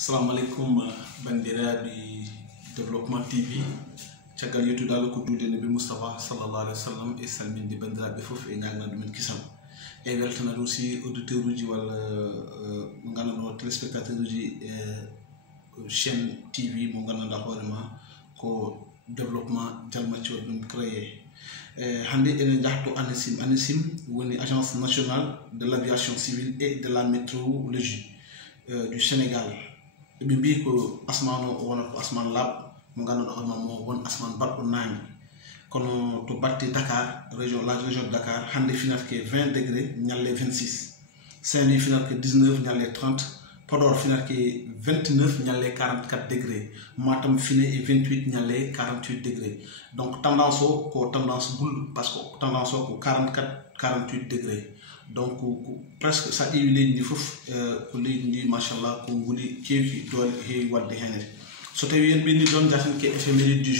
Assalamu alaikum bandiraɓe développement TV caggal yettudago ko duude nabi Moustapha sallallahu alaihi wasallam e salminde bandiraɓe fof e ñagnade men kisam e weltanade aussi auditeur uji walla mo ganduɗa téléspectateur uji chaîne TV mo ganduɗa hoorema ko développement jalmacci waɗi ɗum créé hande enen jahto ANACIM woni agence nationale de l'aviation civile et de la météorologie du Sénégal. ɓe mbi ko asman o wona ko asman laaɓ mo ganduɗa hoorema mo won asman baɗɗo naangi kono to batte Dakar la région de Dakar hande finatke 20 degré ñalle 26 Saint-Louis finatke 19 ñalle 30 Podor finatke 29 ñalle 44 degré Matam fine e 28 ñalle 48 degré donc tendance o ko tendance gulɗo par ce que tendance o ko 48 degré donc presque sa ƴeewi leydi ndi fof ko leydi ndi machallah ko nguli keewki doole heewi wadde hene so tawi en ɓenni ɗon jaten ke éphéméride du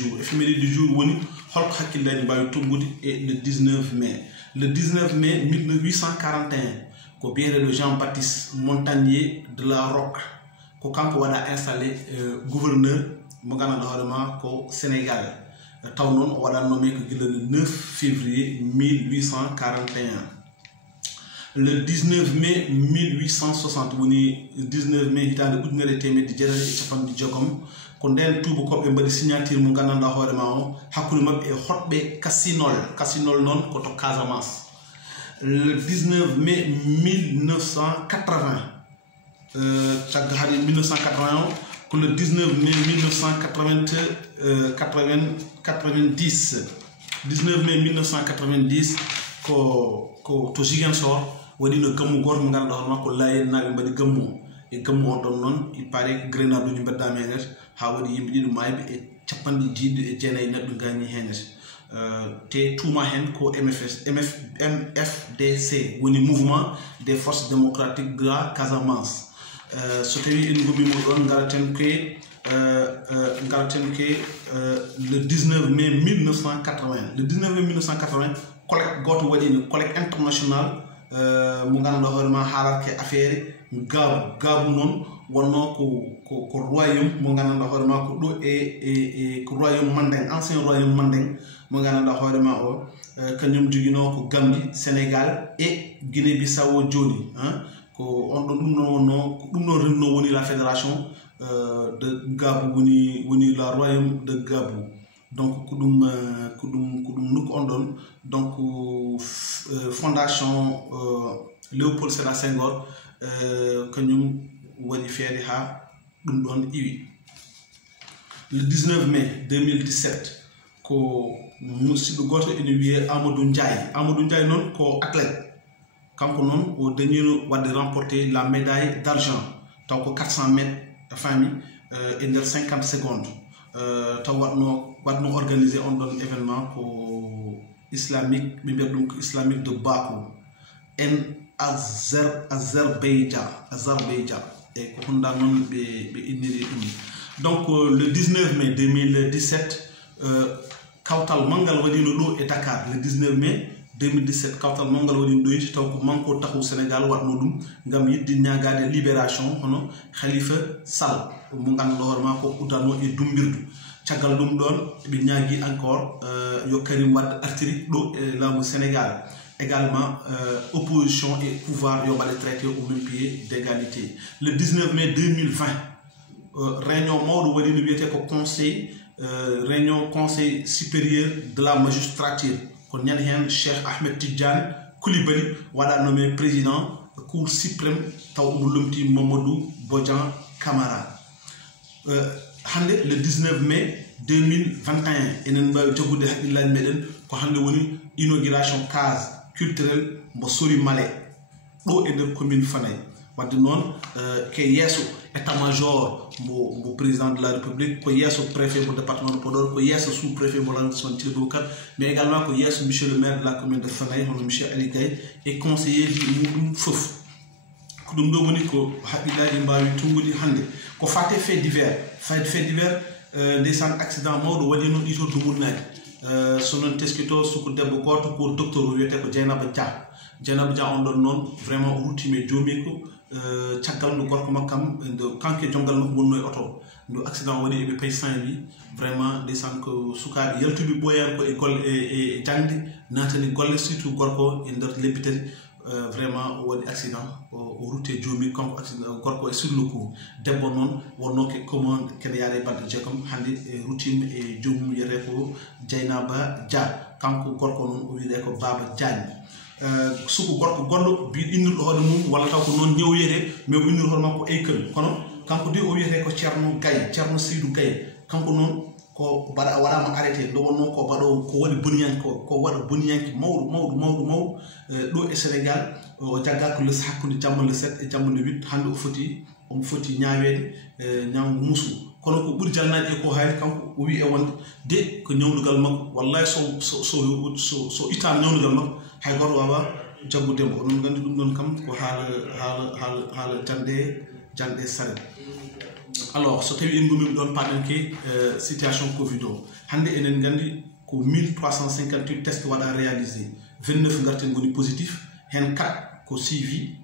jour woni holko hakkillaji mbawi tongude e le 19 mai 1841 ko biyeteɗo Jean Baptiste Montagnier de la Rocque ko kanko waɗa installé gouverneur mo ganduɗa hoorema ko Sénégal taw noon o waɗa nommé ko gila le 9 février 1841 le 19 mai 1860 woni 19 mai hitande ujunere temedde jeetati e capanɗe jeegom ko nden tubakoɓe mbaɗi signature mo gandanɗa hoorema o hakkude mabɓe e hoɗɓe Cassinol noon ko to Casamance le 19 mai 1980 cagga haade 1980 o ko le 19 mai 1990 19 mai 1990 ko to Ziguinchor waɗino gammu goto mo ganduɗa hoorema ko Layeen naaɓe mbaɗi gammu e gammu on ɗon noon il paraît que grenade uji mbaddama henete ha waɗi yimɓe ɗiɗo mayɓe e capanɗe jeeɗiɗi e jeenayyi neɗɗo gani henete te tuuma hen ko MFDC woni mouvement des forces démocratiques de la Casamance so tawi en gommimo ɗon garaten ke le 19 mai 1980 le 19 mai 1980 collecte goto waɗino collecte international mo ganduɗa hoorema haalake affaire gaabu noon wonno ko royaume mo ganduɗa hoorema ko ɗo e ko royaume Mandeng ancien royaume Mandeng mo ganduɗa hoorema o kañum joguino ko Gambie Sénégal et Guinée Bissau joni ko on ɗon ɗum noon wonno ko ɗum noon renno woni la fédération de Gabou woni la royaume de Gabou donc ko ɗum nokku on ɗon donc fondation Léopold Sédar Senghor kañum waɗi feere ha ɗum ɗon iwi le 19 mai 2017 ko musidɗo goto ene wiye Amadou Ndiaye noon ko athlète kanko noon o dañino wadde remporté la médaille d'argent taw ko 400 mètres famille e nder 50 secondes taw waɗno organisé on ɗon événement ko islamique ɓe mbiyata ɗum ko islamique de Bakou en Azerbaïdjan e ko honda noon ɓe inniri ɗum donc le 19 mai 2017 kawtal mangal waɗino ɗo e Dakar le 19 mai 2017 kawtal mangal waɗino ɗo yiti taw ko manko taxu Sénégal waɗno ɗum ngam yidde ñagade libération hono Khalifa Sall mo ganduɗa hoorema ko uddano e dumbirdu caggal ɗum ɗon ɓe ñaagui encore yo Karim Wade artiri ɗo e laamu Sénégal également opposition et pouvoir yo mbaɗe traité au même pied d'égalité le 19 mai 2020 réunion mawɗo waɗino wiyete ko réunion conseil supérieur de la magistrature ko ñande hen Cheikh Ahmed Tidiane Coulibaly waɗa nommé président cour suprême taw omo lomti Mamadou Bodian Camara hande le 19 mai 2021 enen mbawi jaggude haqqillaji meɗen ko hande woni inauguration case culturel mbo Sori Malé ɗo e nder commune Fanaye wadde noon ke yesso état major mo président de la république ko yesso préfet mo département de Podor ko yesso sous préfet mo l'arrondissement Thilo Boubacar mais également ko yesso monsieur le maire de la commune de Fanaye hono monsieur Ali Gaye et conseiller ji muɗum fof ko ɗum ɗo woni ko haqqillaji mbawi tungude hande ko fate fait divers ndeysaan accident mawɗo waɗino ɗito dumurnaji so noon teskito suko debbo goto ko docteur o wiyete ko Dieynaba Dia on ɗon noon vraiment o ruttime joomi ko caggal ndu gorko makkam ndo kanke jongal makko wonno e oto ndo accident waɗi eɓe pay Saint-Louis vraiment ndeysan ko sukaɓe yaltuɓe ɓoyan ko e golle e jangde natani golle surtout gorko e nder lebbi tati vraiment o waɗi accident o rutte joomi kanko accident gorko e sur le coup debbo noon wonno ke comment kene yaara e balɗe jeegom hannde ruttima e joomum wiyete ko Dieynaba Dia kanko gorko noon o wiyete ko Baba Diagne suku gorko goɗɗo mbiɗo innirɗo hoore mum walla taw ko noon ñewwiyete mais o innirɗo hoore makko Eykel kono kanko de o wiyete ko Ceerno Gaye Ceerno Seydou Gaye kanko noon ko waɗama arrêté nde wonno ko mbaɗo ko waɗi boniyanke ko waɗa boniyanke mawɗo ɗo e Sénégal o jaggako le hakkude jamma le 7 e jamma le 8 hannde omo foti ñaawede ñaw musu kono ko ɓuri jalnade e ko hayri kanko o wi e wonde de ko ñawlugal makko wallahi so ittama ñawlugal makko hay goto wawa jaggudemo onon gandi ɗum ɗon kam ko haala jande saret. Alors so tawi en gomimi ɗon paɗanke situation Covid o hannde enen gandi ko 1358 tests waɗa réalisé 29 garten goni positif hen 4 ko suivi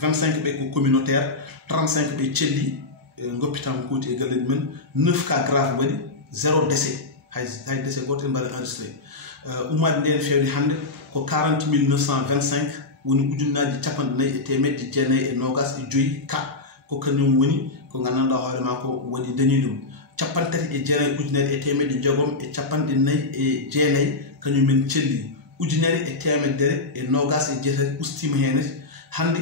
25 ɓe ko communautaire 35 ɓe celli goppitama kuuti e galleji men 9 cas grave waɗi 0 décès hay décès goto en mbaɗa enregistré ummade nde en fewde hannde ko 40 925 woni ujunnaji capanɗe nayyi e temedde jeenayyi e nogas e joyyi ka ko kañum woni ko gandanɗa hoore ma ko waɗi dañi ɗum capantati e jeenayyi ujunere e temedde jeegom e capanɗe nayyi e jeenayyi kañumen celli ujunere e temedere e nogas e jeetati ustima henete hannde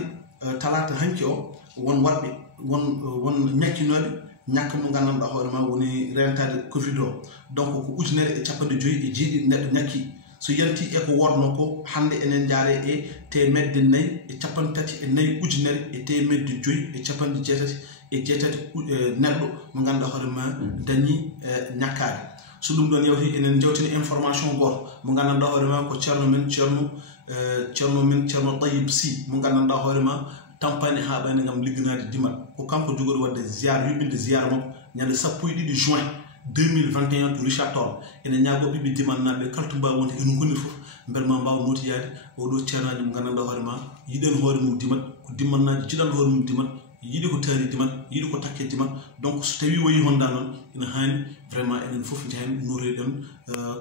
talata hanki o won waɗɓe won ñakkinoɓe ñakka mo gandanɗa hoore ma woni rentade Covid o donc ko ujunere e capanɗe joyyi e jeeɗiɗi neɗɗo ñakki so yanti e ko wodno ko hannde enen jaare e temedde nayyi e capanɗe tati e nayyi ujunere e temedde joyyi e capanɗe jeetati neɗɗo mo ganduɗa hoore ma dañi ñakkade so ɗum ɗon yawti enen jawtini information goto mo gandanɗa hoore ma ko ceerno Tayib Sy mo gandanɗa hoore ma tampani haɓani gam ligganade dimal ko kanko jogori wadde ziar yuɓɓinde ziar makko ñande 12 juin 2021 to Richard Toll ene ñaago ɓiɓɓe diman naɓe kala to mbawi wonde eno goniri fof beele ma mbawa notiyade oɗo ceernaji mo gandanɗa hoore ma yiɗen hoore mum dimat ko dimmannaji jiɗal hoore mum dimat yiɗi ko taari dimat yiɗi ko takke dimat donc so tawi wayi honda noon ina hani vraiment enen fof jahen noroyɗen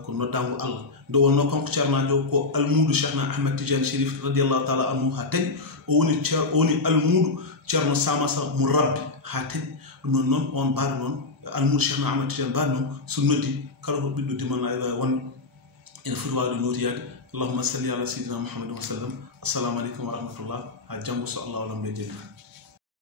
ko noddago Allah nde wonno kanko ceernajo ko almudu Cheikhna Ahmed Tidiane Chérif radiallahu taala anhu ha tagi o woni almudu ceerno Samassa mo rabbi ha tagi ɗum noon noon on mbaɗo noon almudu Cheikhna Ahmed Tidiane mbaɗo noon so noddi kala ko ɓiɗɗo dimanna e wawi wonde ene foti wawde notiyade allahumma salli ala sayyidina Muhammadin wa sallam assalamu aleykum wa rahmatullah ha janggo so Allah walam ɓe jelli